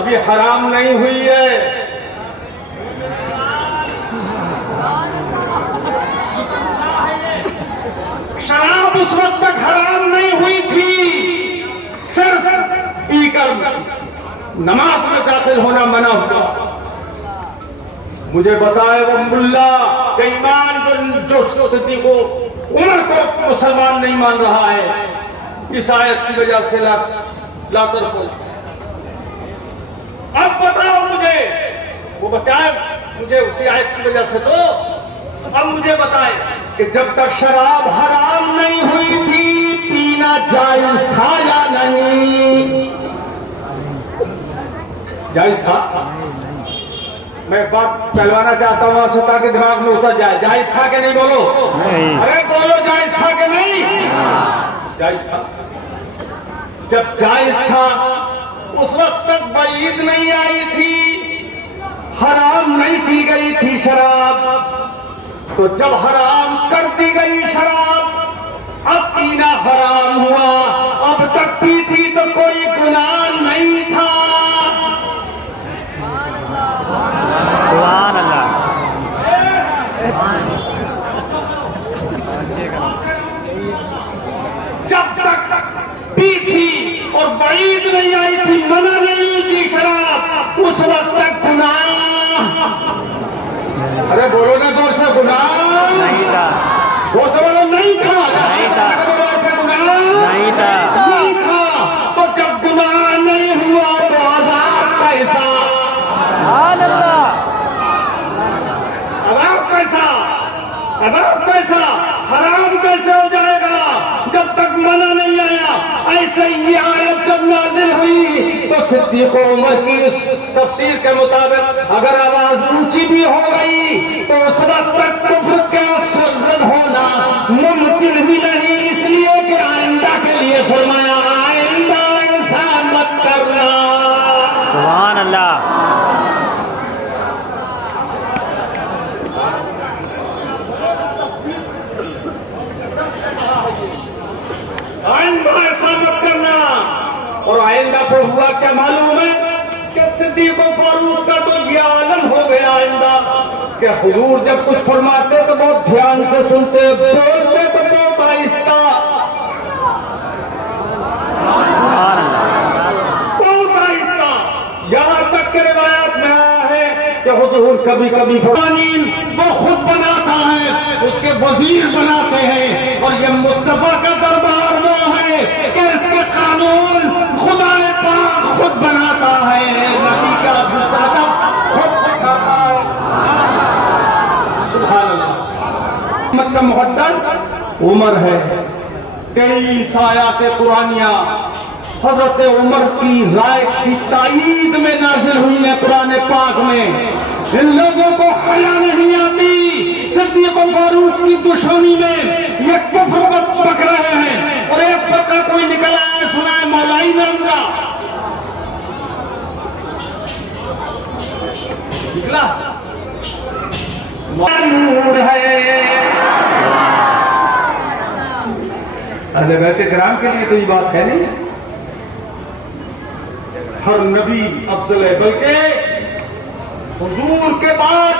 ابھی حرام نہیں ہوئی ہے. شراب اس وقت تک حرام نہیں ہوئی تھی، صرف پی کر نماز میں داخل ہونا منع ہوا. مجھے بتائے وہ ملا کہ ایمان جو صدیق کو عمر کو مسلمان نہیں مان رہا ہے، اس آیت کی وجہ سے لا ترفعوا. اب بتاؤ مجھے، وہ بچائے مجھے اسی آیت کی وجہ سے. تو اب مجھے بتائے کہ جب تک شراب حرام نہیں ہوئی تھی پینا جائز تھا یا نہیں؟ جائز تھا. میں بات پہلوانا چاہتا ہوں آپ سے تاکہ دماغ میں اتر جائے. جائز تھا کہ نہیں؟ بولو. ارے بولو، جائز تھا کہ نہیں؟ جائز تھا. جب جائز تھا اس وقت تک وعید نہیں آئی تھی، حرام نہیں کی گئی تھی شراب. تو جب حرام کر دی گئی شراب، اب پینا حرام ہوا. اب تک پی تھی تو کوئی گناہ نہیں تھا. سبحان اللہ. جب تک پی تھی اور وعید نہیں آئی تھی، منع نہیں ہوئی تھی شراب، اس وقت تک گناہ. ارے بولو نا زور سے، گناہ نہیں تھا. زور سے بولو، نہیں تھا. نہیں تھا. ایسے گناہ نہیں تھا. نہیں تھا. تو جب گناہ نہیں ہوا تو عذاب کیسا؟ سبحان اللہ. عذاب کیسا؟ عذاب کیسا؟ حرام کیسے ہو جائے گا جب تک منع نہیں آیا؟ ایسے یہ آیت جب نازل ہوئی تو صدیق عمر کی اس تفسیر کے مطابق اگر آواز اونچی بھی ہو گئی تو اس وقت تک کفر کا سرزد ہونا ممکن بھی نہیں. اس لیے کہ آئندہ کے لیے فرمایا آئندہ ایسا مت کرنا. سبحان اللہ. آئندہ ایسا مت کرنا. اور آئندہ کو ہوا کیا معلوم ہے کہ صدیق و فاروق کا تو یہ عالم ہو گیا آئندہ کہ حضور جب کچھ فرماتے تو بہت دھیان سے سنتے، بولتے تو بہت آہستہ. بہت آہستہ. یہاں تک کہ روایات میں آیا ہے کہ حضور کبھی کبھی قوانین وہ خود بناتا ہے، اس کے وزیر بناتے ہیں. اور یہ مصطفیٰ کا دربار وہ ہے کہ اس کے قانون خدا پاک خود بناتا ہے، نبی کا مصطفیٰ خود سکھاتا ہے. سبحان اللہ. امت کا مقدس عمر ہے. کئی آیات قرآنیہ حضرت عمر کی رائے کی تائید میں نازل ہوئی ہے قرآن پاک میں. ان لوگوں کو حیا نہیں آتی. صدیق و فاروق کی دشمنی میں یہ کفر پر پک رہے ہیں. اور ایک فرقہ کوئی نکل آیا سنا ہے مولائی نام کا نکلا نور ہے. اہل بیت کرام کے لیے تو یہ بات ہے نہیں. ہر نبی افضل ہے، بلکہ حضور کے بعد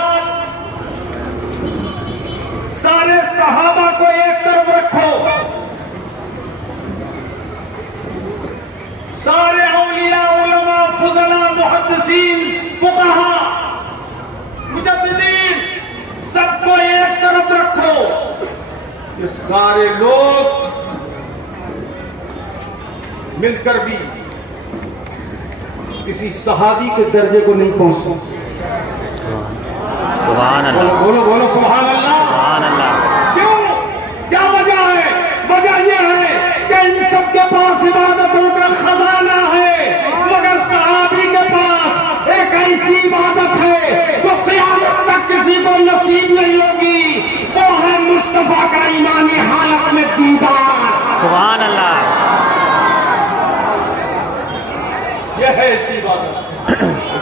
سارے صحابہ کو ایک طرف رکھو، سارے اولیاء، علماء، فضلاء، محدثین، فقہاء، مجددین، سب کو ایک طرف رکھو. یہ سارے لوگ مل کر بھی کسی صحابی کے درجے کو نہیں پہنچ سکتے. سبحان اللہ. بولو بولو سبحان اللہ. سبحان اللہ. کیوں؟ کیا وجہ ہے؟ وجہ یہ ہے کہ ان سب کے پاس عبادتوں کا خزانہ ہے، مگر صحابی کے پاس ایک ایسی عبادت ہے جو قیامت تک کسی کو نصیب نہیں ہوگی. وہ ہے مصطفیٰ کا ایمانی حالت میں دیدار. سبحان اللہ. یہ ہے ایسی عبادت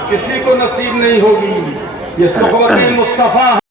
کسی کو نصیب نہیں ہوگی. یہ صحبت مصطفیٰ